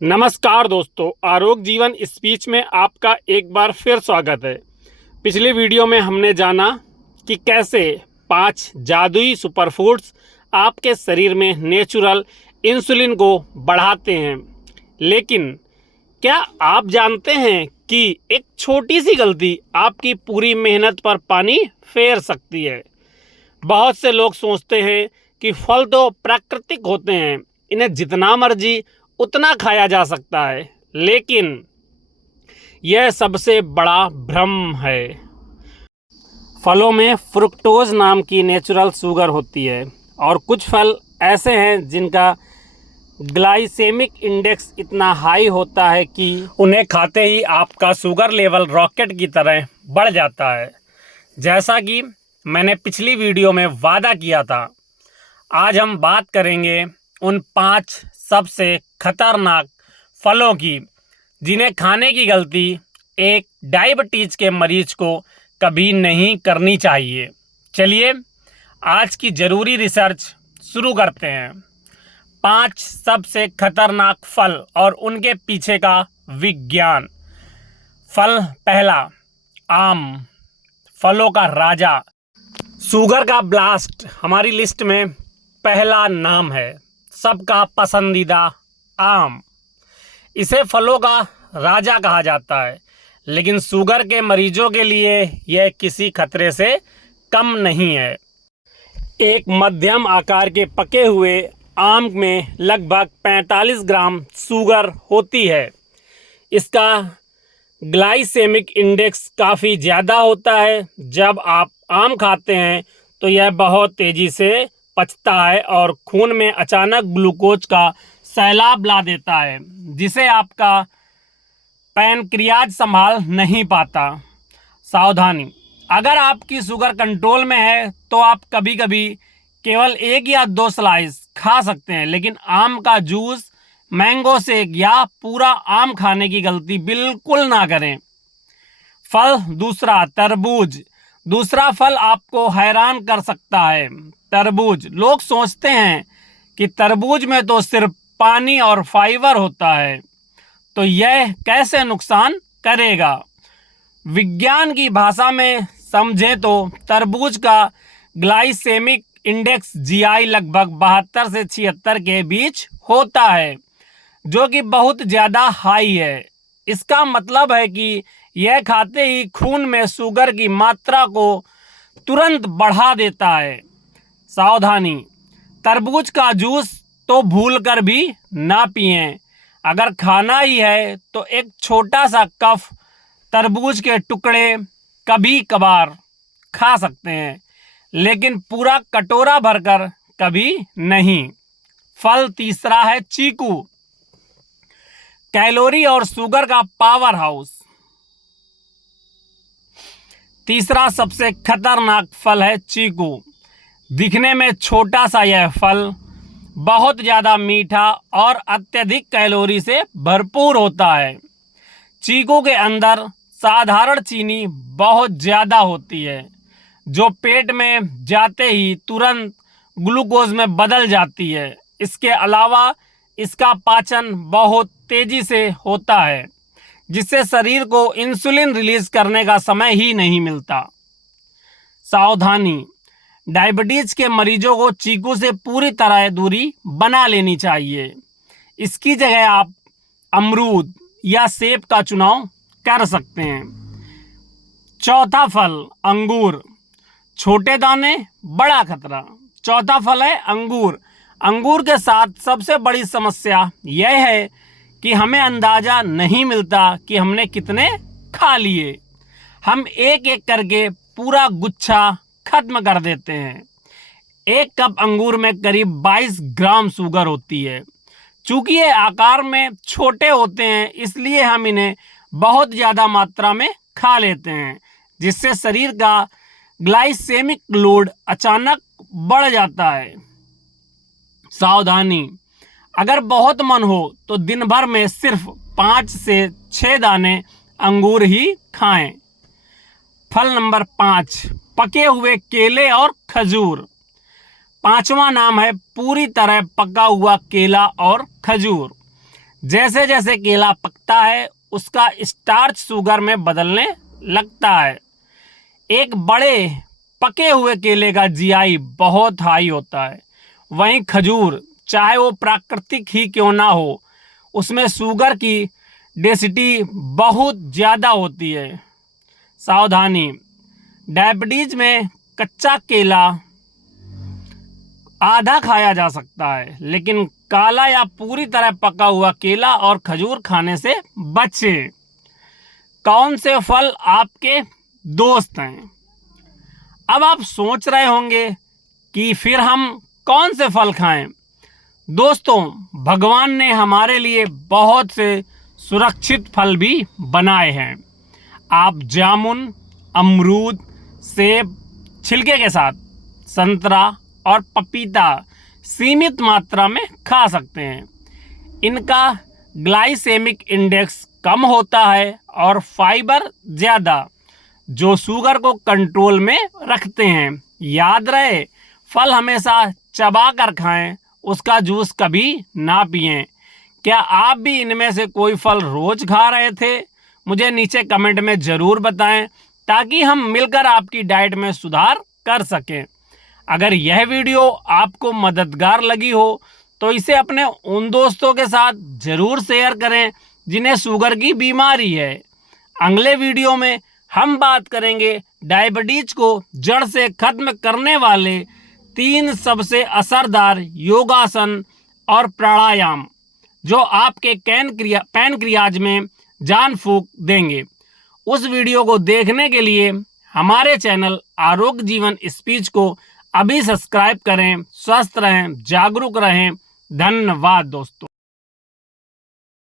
नमस्कार दोस्तों, आरोग्य जीवन स्पीच में आपका एक बार फिर स्वागत है। पिछली वीडियो में हमने जाना कि कैसे 5 जादुई सुपरफूड्स आपके शरीर में नेचुरल इंसुलिन को बढ़ाते हैं। लेकिन क्या आप जानते हैं कि एक छोटी सी गलती आपकी पूरी मेहनत पर पानी फेर सकती है। बहुत से लोग सोचते हैं कि फल तो प्राकृतिक होते हैं, इन्हें जितना मर्जी उतना खाया जा सकता है, लेकिन यह सबसे बड़ा भ्रम है। फलों में फ्रुक्टोज नाम की नेचुरल शुगर होती है और कुछ फल ऐसे हैं जिनका ग्लाइसेमिक इंडेक्स इतना हाई होता है कि उन्हें खाते ही आपका शुगर लेवल रॉकेट की तरह बढ़ जाता है। जैसा कि मैंने पिछली वीडियो में वादा किया था, आज हम बात करेंगे उन 5 सबसे खतरनाक फलों की जिन्हें खाने की गलती एक डायबिटीज के मरीज को कभी नहीं करनी चाहिए। चलिए आज की ज़रूरी रिसर्च शुरू करते हैं। 5 सबसे खतरनाक फल और उनके पीछे का विज्ञान। फल पहला, आम, फलों का राजा। शुगर का ब्लास्ट हमारी लिस्ट में पहला नाम है, सबका पसंदीदा आम। इसे फलों का राजा कहा जाता है, लेकिन शुगर के मरीजों के लिए यह किसी खतरे से कम नहीं है। एक मध्यम आकार के पके हुए आम में लगभग 45 ग्राम शुगर होती है। इसका ग्लाइसेमिक इंडेक्स काफ़ी ज़्यादा होता है। जब आप आम खाते हैं तो यह बहुत तेज़ी से पचता है और खून में अचानक ग्लूकोज का सैलाब ला देता है, जिसे आपका पैनक्रियाज संभाल नहीं पाता। सावधानी, अगर आपकी शुगर कंट्रोल में है तो आप कभी कभी केवल 1 या 2 स्लाइस खा सकते हैं, लेकिन आम का जूस, मैंगो शेक या पूरा आम खाने की गलती बिल्कुल ना करें। फल दूसरा, तरबूज। दूसरा फल आपको हैरान कर सकता है, तरबूज। लोग सोचते हैं कि तरबूज में तो सिर्फ पानी और फाइबर होता है, तो यह कैसे नुकसान करेगा। विज्ञान की भाषा में समझें तो तरबूज का ग्लाइसेमिक इंडेक्स जीआई लगभग 72 से 76 के बीच होता है, जो कि बहुत ज़्यादा हाई है। इसका मतलब है कि यह खाते ही खून में शुगर की मात्रा को तुरंत बढ़ा देता है। सावधानी, तरबूज का जूस तो भूलकर भी ना पिएं। अगर खाना ही है तो एक छोटा सा कप तरबूज के टुकड़े कभी कभार खा सकते हैं, लेकिन पूरा कटोरा भरकर कभी नहीं। फल तीसरा है चीकू, कैलोरी और शुगर का पावर हाउस। तीसरा सबसे खतरनाक फल है चीकू। दिखने में छोटा सा यह फल बहुत ज़्यादा मीठा और अत्यधिक कैलोरी से भरपूर होता है। चीकू के अंदर साधारण चीनी बहुत ज़्यादा होती है, जो पेट में जाते ही तुरंत ग्लूकोज में बदल जाती है। इसके अलावा इसका पाचन बहुत तेज़ी से होता है, जिससे शरीर को इंसुलिन रिलीज करने का समय ही नहीं मिलता। सावधानी, डायबिटीज के मरीजों को चीकू से पूरी तरह दूरी बना लेनी चाहिए। इसकी जगह आप अमरूद या सेब का चुनाव कर सकते हैं। चौथा फल अंगूर, छोटे दाने बड़ा खतरा। चौथा फल है अंगूर। अंगूर के साथ सबसे बड़ी समस्या यह है कि हमें अंदाज़ा नहीं मिलता कि हमने कितने खा लिए। हम एक एक करके पूरा गुच्छा खत्म कर देते हैं। 1 कप अंगूर में करीब 22 ग्राम शुगर होती है। चूँकि ये आकार में छोटे होते हैं, इसलिए हम इन्हें बहुत ज़्यादा मात्रा में खा लेते हैं, जिससे शरीर का ग्लाइसेमिक लोड अचानक बढ़ जाता है। सावधानी, अगर बहुत मन हो तो दिन भर में सिर्फ 5 से 6 दाने अंगूर ही खाएं। फल नंबर 5, पके हुए केले और खजूर। 5वां नाम है पूरी तरह पका हुआ केला और खजूर। जैसे जैसे केला पकता है उसका स्टार्च शुगर में बदलने लगता है। एक बड़े पके हुए केले का जीआई बहुत हाई होता है। वहीं खजूर, चाहे वो प्राकृतिक ही क्यों ना हो, उसमें शुगर की डेंसिटी बहुत ज़्यादा होती है। सावधानी, डायबिटीज में कच्चा केला आधा खाया जा सकता है, लेकिन काला या पूरी तरह पका हुआ केला और खजूर खाने से बचें। कौन से फल आपके दोस्त हैं? अब आप सोच रहे होंगे कि फिर हम कौन से फल खाएं? दोस्तों, भगवान ने हमारे लिए बहुत से सुरक्षित फल भी बनाए हैं। आप जामुन, अमरूद, सेब छिलके के साथ, संतरा और पपीता सीमित मात्रा में खा सकते हैं। इनका ग्लाइसेमिक इंडेक्स कम होता है और फाइबर ज़्यादा, जो शुगर को कंट्रोल में रखते हैं। याद रहे, फल हमेशा चबा कर खाएं, उसका जूस कभी ना पिएं। क्या आप भी इनमें से कोई फल रोज खा रहे थे? मुझे नीचे कमेंट में ज़रूर बताएं, ताकि हम मिलकर आपकी डाइट में सुधार कर सकें। अगर यह वीडियो आपको मददगार लगी हो तो इसे अपने उन दोस्तों के साथ ज़रूर शेयर करें जिन्हें शुगर की बीमारी है। अगले वीडियो में हम बात करेंगे डायबिटीज को जड़ से खत्म करने वाले 3 सबसे असरदार योगासन और प्राणायाम, जो आपके पैनक्रियाज में जान फूंक देंगे। उस वीडियो को देखने के लिए हमारे चैनल आरोग्य जीवन स्पीच को अभी सब्सक्राइब करें। स्वस्थ रहें, जागरूक रहें। धन्यवाद दोस्तों।